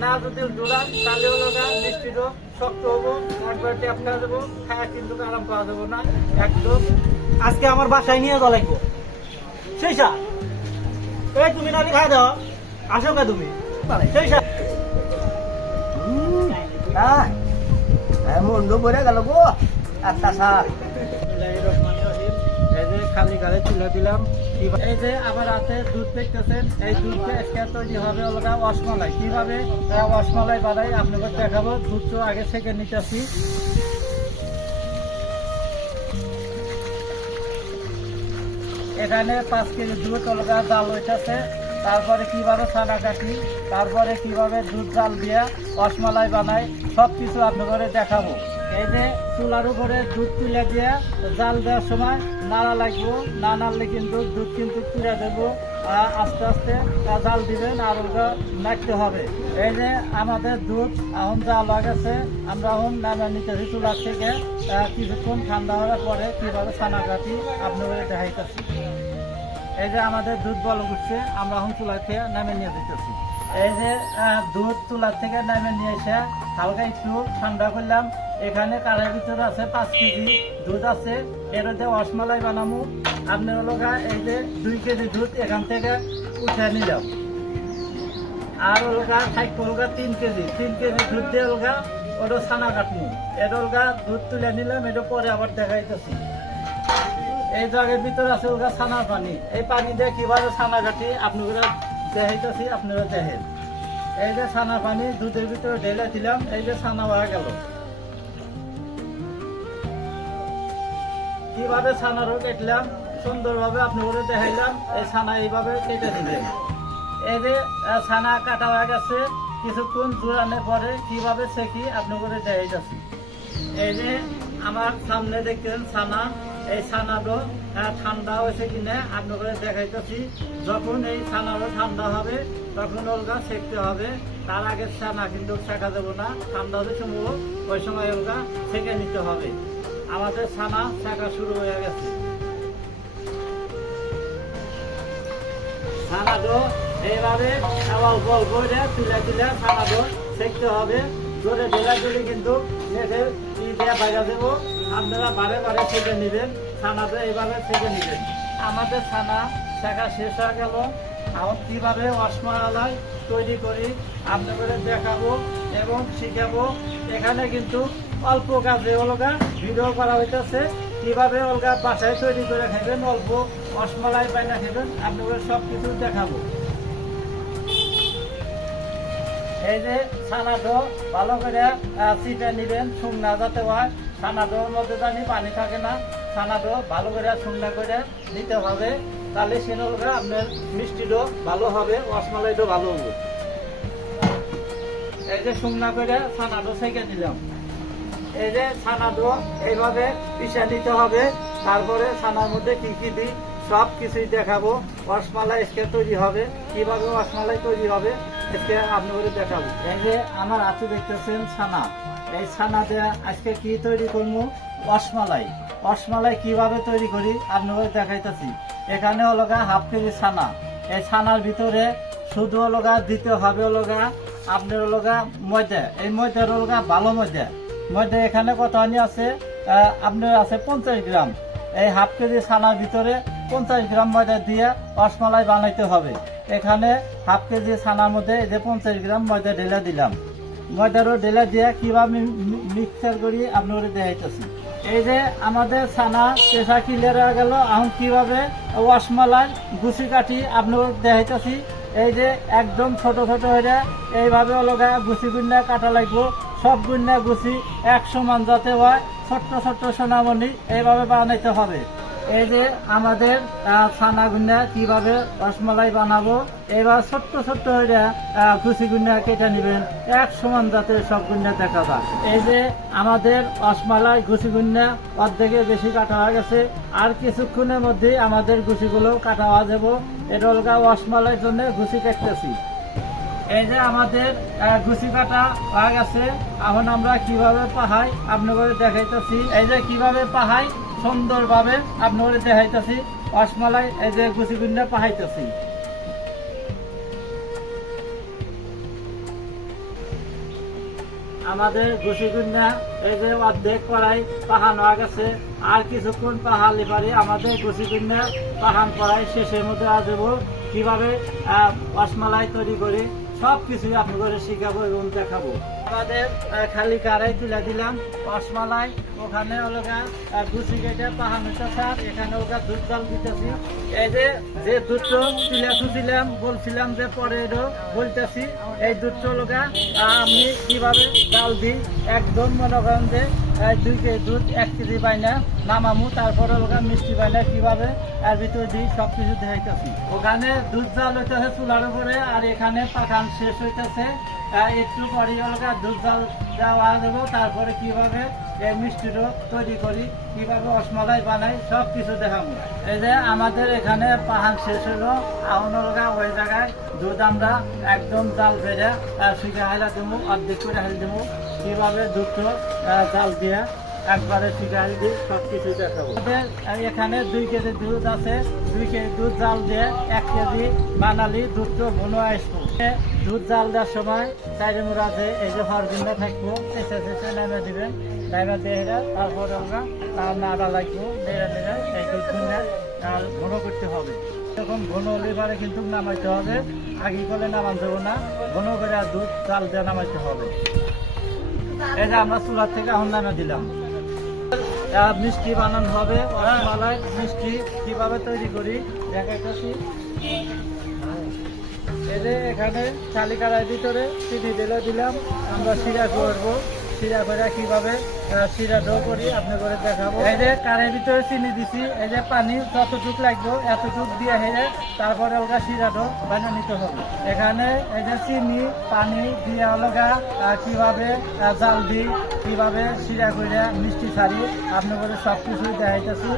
না যদি জোড়ান তাহলে হলো মিষ্টিরও শক্ত হবো, একবার ট্যাপ খাওয়া যাবো, খাওয়া কিন্তু আরাম পাওয়া যাবো না একদম। আজকে আমার বাসায় নিয়ে যাওয়া লাগবো। সেই সার এই তুমি নালি খাওয়া দাও, আসো কা তুমি সেই সার মন্দ পড়ে গেল গো একটা সার। এই যে খালি গালে তুলে দিলাম। এই যে আবার আছে দুধ দেখতেছেন, এই দুধটা আজকে তৈরি হবে হলো রসমালাই। কিভাবে রসমালাই বানাই আপনাদের দেখাবো। দুধ তো আগে থেকে নিতেছি। এখানে 5 কেজি দুধ অলগা জাল হইতেছে। তারপরে কিভাবে ছানা কাটি, তারপরে কিভাবে দুধ জাল দিয়ে রসমালাই বানাই, সব কিছু আপনাদের দেখাবো। এই যে চুলার উপরে দুধ তুলে দিয়ে জাল দেওয়ার সময় নাড়া লাগবো, না নাড়লে কিন্তু দুধ কিন্তু তুলে দেবো। আস্তে আস্তে জাল দিবেন আর ওটা নাড়তে হবে। এই যে আমাদের দুধ এখন জাল হয়ে গেছে, আমরা এখন নামা নিতেছি চুলার থেকে। কিছুক্ষণ ঠান্ডা হওয়ার পরে কিভাবে ছানা কাটি আপনাদের দেখাইতেছি। এই যে আমাদের দুধ বল উঠছে, আমরা এখন চুলা থেকে নামে নিয়ে দিতেছি। এই যে দুধ চুলার থেকে নামে নিয়ে এসে হালকা একটু ঠান্ডা করলাম। এখানে কারের ভিতরে আছে 5 কেজি দুধ আছে। এর মধ্যে রসমালাই বানাবো। আপনার লোক এই যে 2 কেজি দুধ এখান থেকে উঠে নিলাম। আর ওলগা থাকবো 3 কেজি দুধ দিয়ে ওলগা ওটা ছানা কাটবো। এটা ওলগা দুধ তুলে নিলাম, এটা পরে আবার দেখাইতেছি। এই জায়গার ভিতরে আছে ওলগা ছানার পানি। এই পানি দিয়ে কিভাবে ছানা কাটি আপনারা দেখাইতেছি, আপনারা দেখেন। এই যে ছানা পানি দুধের ভিতরে ঢেলে দিলাম, এই যে ছানা হয়ে গেল। কিভাবে ছানারও কেটলাম সুন্দরভাবে আপনাদের দেখাইলাম। এই ছানা এইভাবে কেটে দিলেন। এই যে ছানা কাটা হয়ে গেছে, কিছুক্ষণ জোরানোর পরে কিভাবে সেকি আপনাদের দেখাইতেছি। এই যে আমার সামনে দেখতেন ছানা, এই ছানাটা ঠান্ডা হয়েছে কিনা আপনাদের দেখাইতেছি। যখন এই ছানাটা ঠান্ডা হবে তখন ওলগা সেকতে হবে। তার আগে ছানা কিন্তু শেখা যাবো না, ঠান্ডা হতে সম্ভব ওই সময় ওলগা সেকে নিতে হবে। আমাদের ছানা শেখা শুরু হয়ে গেছে। ছানাটা এইভাবে অল্প অল্প তুলে তুলে ছানাটা সেকতে হবে। জোরে ঢেলা দিলে কিন্তু বাইরে দেবো। আপনারা বারে বারে সেকে নেবেন, ছানাটা এইভাবে সেকে নেবেন। আমাদের ছানা শেখা শেষ হয়ে গেল। এখন কীভাবে রসমালাই তৈরি করি আপনাদের দেখাবো এবং শিখাবো। এখানে কিন্তু অল্প কাজে অলগা ভিডিও করা হইতেছে। কীভাবে অলগা বাসায় তৈরি করে খাবেন, অল্প রসমালাই বাইনা খাবেন, আপনাদের সব কিছু দেখাবো। এই যে ছানাটা ভালো করে চিপে নেবেন, শুকনা যাতে হয়। ছানাটার মধ্যে জানি পানি থাকে না। ছানাটা ভালো করে শুকনা করে নিতে হবে, তাহলে সেগুলো আপনার মিষ্টিটাও ভালো হবে, রসমালাইটাও ভালো হবে। এই যে শুকনা করে ছানাটা সেকে দিলাম। এই যে ছানাটা এইভাবে পিষে নিতে হবে। তারপরে ছানার মধ্যে কি কি দিই সব কিছুই দেখাবো। রসমালাই আজকে তৈরি হবে, কিভাবে রসমালাই তৈরি হবে আজকে আপনাদের দেখাবো। এই যে আমার হাতে দেখতেছেন ছানা, এই ছানা দিয়ে আজকে কি তৈরি করবো, রসমালাই। রসমালাই কিভাবে তৈরি করি আপনাদের দেখাইতেছি। এখানে অলগা 1/2 কেজি ছানা। এই ছানার ভিতরে শুধু অলগা দিতে হবে অলগা আপনার অলগা ময়দা। এই ময়দার অলগা ভালো ময়দা। ময়দা এখানে কত আনি আছে, আপনার আছে 50 গ্রাম। এই 1/2 কেজি ছানার ভিতরে 50 গ্রাম ময়দা দিয়ে রসমালাই বানাইতে হবে। এখানে 1/2 কেজি ছানার মধ্যে এই যে 50 গ্রাম ময়দা ঢেলে দিলাম। ময়দারও ঢেলে দিয়ে কিভাবে মিক্সার করি আপনাদের দেখাইতেছি। এই যে আমাদের ছানা পেশা ক্লিয়ার হয়ে গেল। এখন কিভাবে রসমালাই গুছি কাটি আপনাদের দেখাইতেছি। এই যে একদম ছোট ছোট হয়ে এইভাবে অলগা গুছি গুন্না কাটা লাগবো। সব গুন্না গুছি এক সমান যাতে হয়, ছোট্ট ছোট্ট সোনামণি এইভাবে বানাইতে হবে। এই যে আমাদের ছানা গুন্না কিভাবে রসমালাই বানাবো, এবার ছোট্ট ছোট্ট হয়ে গুছি গুন্না কেটে নেবেন, এক সমান যাতে সব গুন্না দেখা যায়। এই যে আমাদের রসমালাই গুছি গুন্না অর্ধেকে বেশি কাটা হয়ে গেছে। আর কিছুক্ষণের মধ্যে আমাদের গুছিগুলো কাটা হয়ে যাবো। এটা অলগা রসমালাইয়ের জন্য গুছি কাটতেছি। এই যে আমাদের গুছি কাটা হয়ে গেছে। এখন আমরা কিভাবে পাহাই আপনাদের দেখাইতেছি। এই যে কিভাবে পাহাই সুন্দরভাবে আপনাদের দেখাইতেছি। রসমালাই এই যে গুছি গুন্না পাহাইতেছি। আমাদের গুছিগুন্না এই যে অর্ধেক কড়াই পাহান হয়ে গেছে, আর কিছুক্ষণ পাহালি পারি আমাদের গুছিগুন্না পাহান কড়াই শেষের মধ্যে আজ দেবো কিভাবে রসমালাই তৈরি করি সব কিছুই আপনাদের শিখাবো এবং দেখাবো। আমাদের খালি কারাই তুলে দিলাম রসমালাই, ওখানে ওলগা গুছি কেটে পাহান হইতেছে, এখানে ওলগা দুধ জাল দিতেছি। এই যে দুধটা তুলে দিলাম বলছিলাম যে পরে বলতেছি, এই দুধটা ওলগা আমি কিভাবে জাল দিই একদম মনে করেন যে 2 কেজি দুধ 1 কেজি বাইনা নামামু, তারপরে ওলগা মিষ্টি বাইনা কিভাবে এর ভিতরে দিই সব কিছু দেখাইতেছি। ওখানে দুধ জাল হইতেছে চুলার উপরে, আর এখানে পাকান শেষ হইতেছে, একটু পরে ওলগা দুধ জাল দেওয়া দেবো, তারপরে কিভাবে এই মিষ্টিটা তৈরি করি কিভাবে রসমালাই বানাই সব কিছু দেখাবো। এই যে আমাদের এখানে পাহান শেষ হলো, এখন ওলগা ওই জায়গায় দুধ আমরা একদম জাল বেড়ে শিখে হাইলা দেবো, অর্ধেক করে হাইল দেবো কিভাবে দুধটা জাল দিয়ে একবারে শিকাল দিয়ে সব কিছু দেখাবো। এখানে 2 কেজি দুধ আছে, 2 কেজি দুধ জাল দিয়ে 1 কেজি বানালি দুধটা বনো আসবো। দুধ জাল দেওয়ার সময় চাইরে মোড়া যে এই যে হরগুন্ডা থাকবো এসে নামে দিবেন, নামে দিয়ে তারপর আমরা নাড়া লাগবো, নেড়ে নেড়ে এই দুধগুন্ডা ঘন করতে হবে। যখন ঘন লিভারে কিন্তু নামাইতে হবে, আগে করে নামান দেবো না, ঘন করে দুধ জাল দিয়ে নামাইতে হবে। এই যে আমরা চুলার থেকে এখন নামে দিলাম। মিষ্টি বানানো হবে, রসমালাই মিষ্টি কিভাবে তৈরি করি দেখাইতেছি। এই যে এখানে চালি কড়াইয়ের ভিতরে চিনি দিলাম, আমরা শিরা করবো, শিরা করে কিভাবে শিরাটাও করি আপনি করে দেখাবো। এই যে কড়াইয়ের ভিতরে চিনি দিছি, এই যে পানি যতটুক লাগবে এতটুক দিয়ে হেরে তারপরে ওলগা শিরাটাও বানিয়ে নিতে হবে। এখানে এই যে চিনি পানি দিয়ে ওলগা কিভাবে জাল দিই কিভাবে শিরা করে মিষ্টি ছাড়ি আপনি করে সব কিছুই দেখাইতেছি।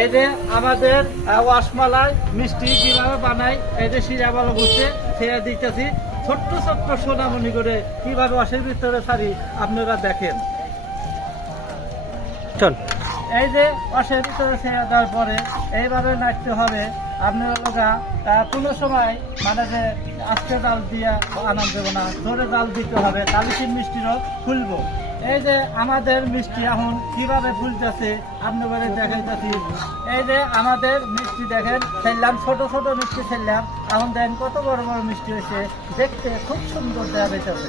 এই যে আমাদের রসমালাই মিষ্টি কিভাবে বানাই, এই যে শিরা ভালো বুঝছে ছেড়ে দিতেছি, ছোট্ট ছোট্ট সোনামণি করে কিভাবে রসের ভিতরে ছাড়ি আপনারা দেখেন। এই যে রসের ভিতরে ছেড়ে দেওয়ার পরে এইভাবে নাড়তে হবে। আপনারা লোকা কোনো সময় মানে যে আজকে জাল দিয়ে আনন্দ দেবো না, ধরে জাল দিতে হবে, তাহলে কি মিষ্টিরও ফুলবো। এই যে আমাদের মিষ্টি এখন কিভাবে ফুলতেছে আপনাদের দেখাইতেছি। এই যে আমাদের মিষ্টি দেখেন খেললাম, ছোট ছোট মিষ্টি খেললাম, এখন দেখেন কত বড় বড় মিষ্টি হয়েছে, দেখতে খুব সুন্দর দেখা যাইতেছে।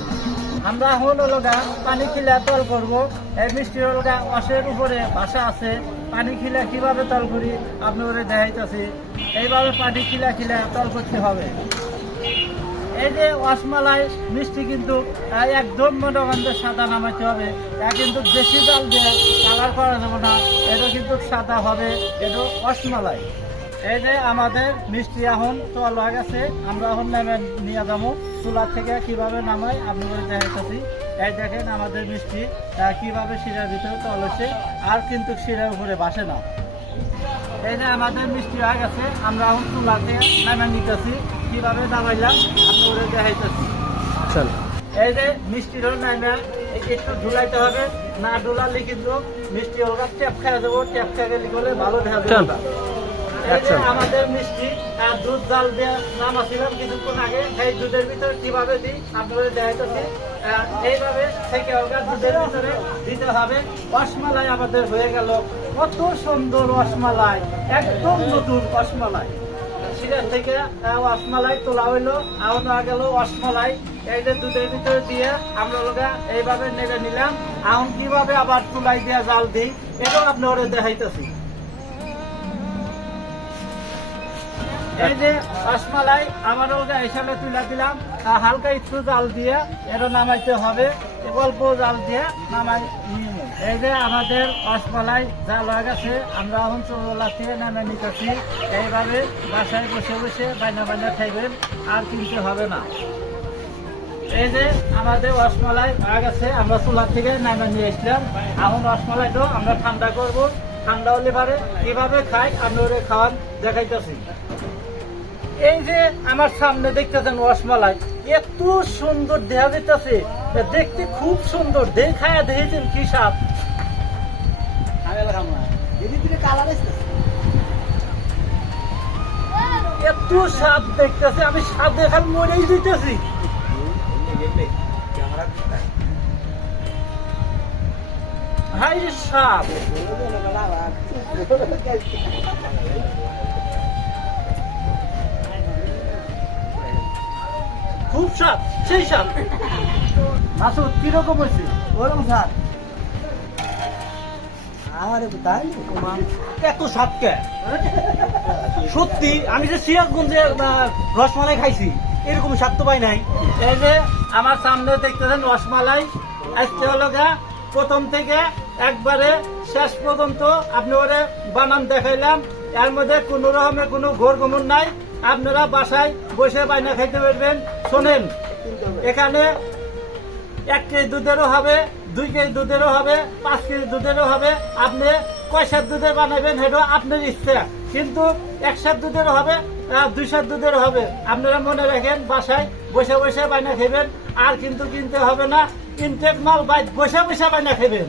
আমরা এখন ওলগা পানি খিলা তল করবো, এই মিষ্টির ওলগা রসের উপরে ভাষা আছে, পানি খিলা কিভাবে তল করি আপনাদের দেখাইতেছি। এইভাবে পানি খিলা তল করতে হবে। এই যে রসমালাই মিষ্টি কিন্তু একদম মনোগন্ধে সাদা নামাইতে হবে, কিন্তু বেশি জাল দিয়ে কালার করা যাবে না, এটা কিন্তু সাদা হবে, এটা রসমালাই। এই যে আমাদের মিষ্টি এখন তল হয়ে গেছে, আমরা এখন নামে নিয়ে যাবো চুলার থেকে কিভাবে নামাই আপনাদের দেখাইতেছি। এই দেখেন আমাদের মিষ্টি কিভাবে শিরার ভিতরে তল হচ্ছে, আর কিন্তু শিরার উপরে বাসে না। এই যে আমাদের মিষ্টি হয়ে গেছে, আমরা এখন চুলাতে নামে নিতেছি, কিভাবে নামাইলাম আপনাদের দেখাইতেছি। এই যে মিষ্টির নামে একটু ধুলাইতে হবে, না ধুলালে কিন্তু মিষ্টি ওরা টেপ খেয়ে দেবো, টেপ খেয়ে গেলে বলে ভালো দেখা যাবে। এই যে আমাদের মিষ্টি দুধ জাল দিয়ে নামাছিলাম কিছুক্ষণ আগে, সেই দুধের ভিতরে কিভাবে দিই আপনাদের দেখাইতেছি। এইভাবে থেকে ওরা দুধের ভিতরে দিতে হবে। রসমালাই আমাদের হয়ে গেল, কত সুন্দর রসমালাই, একদম নতুন রসমালাই। শিরার থেকে রসমালাই তোলা হইলো, এখন হয়ে গেল রসমালাই। এই যে দুধের ভিতরে দিয়ে আমরা লোকা এইভাবে নেড়ে নিলাম, এখন কিভাবে আবার চুলাই দিয়ে জাল দিই এটাও আপনারা দেখাইতেছি। এই যে রসমালাই আমার ওটা হিসাবে তুলে দিলাম, হালকা একটু জাল দিয়ে এটা নামাইতে হবে, অল্প জাল দিয়ে নামাই নিয়ে। এই যে আমাদের রসমালাই জাল হয়ে গেছে, আমরা এখন চুলা থেকে নামে নিতেছি। এইভাবে বাসায় বসে বসে বাইনা খাইবেন, আর কিনতে হবে না। এই যে আমাদের রসমালাই হয়ে গেছে, আমরা চুলা থেকে নামে নিয়ে এসলাম। এখন রসমালাইটাও আমরা ঠান্ডা করব, ঠান্ডা হলে পারে কিভাবে খাই আপনারা খাওয়ান দেখাইতেছি। এই যে আমার সামনে দেখতেছেন রসমালাই, এত সুন্দর দেখা যেতেছে, দেখতে খুব সুন্দর, দেখায় দেখেছেন কি স্বাদ। এত স্বাদ দেখতেছে, আমি স্বাদ দেখার মরেই দিতেছি। হাই রে সাপ, খুব সাপ, সেই সাপ। মাসুদ কিরকম হয়েছে? ওরকম স্যার আরে তাই এত সাপকে সত্যি আমি যে সিরাজগঞ্জে রসমালাই খাইছি এরকম স্বাদ তো পাই নাই। এই যে আমার সামনে দেখতেছেন রসমালাই, আজকে হলো গা প্রথম থেকে একবারে শেষ পর্যন্ত আপনি ওরে বানান দেখাইলাম। এর মধ্যে কোনো রকমের কোনো ঘোর গমন নাই। আপনারা বাসায় বসে বাইনা খাইতে পারবেন। শোনেন, এখানে 1 কেজি দুধেরও হবে, 2 কেজি দুধেরও হবে, 5 কেজি দুধেরও হবে। আপনি কয় সের দুধের বানাবেন সেটা আপনার ইচ্ছা, কিন্তু 1 সের দুধেরও হবে, 2 সের দুধেরও হবে। আপনারা মনে রাখেন, বাসায় বসে বসে বাইনা খাবেন, আর কিন্তু কিনতে হবে না। ইনটেক মাল বসে বসে বাইনা খাবেন।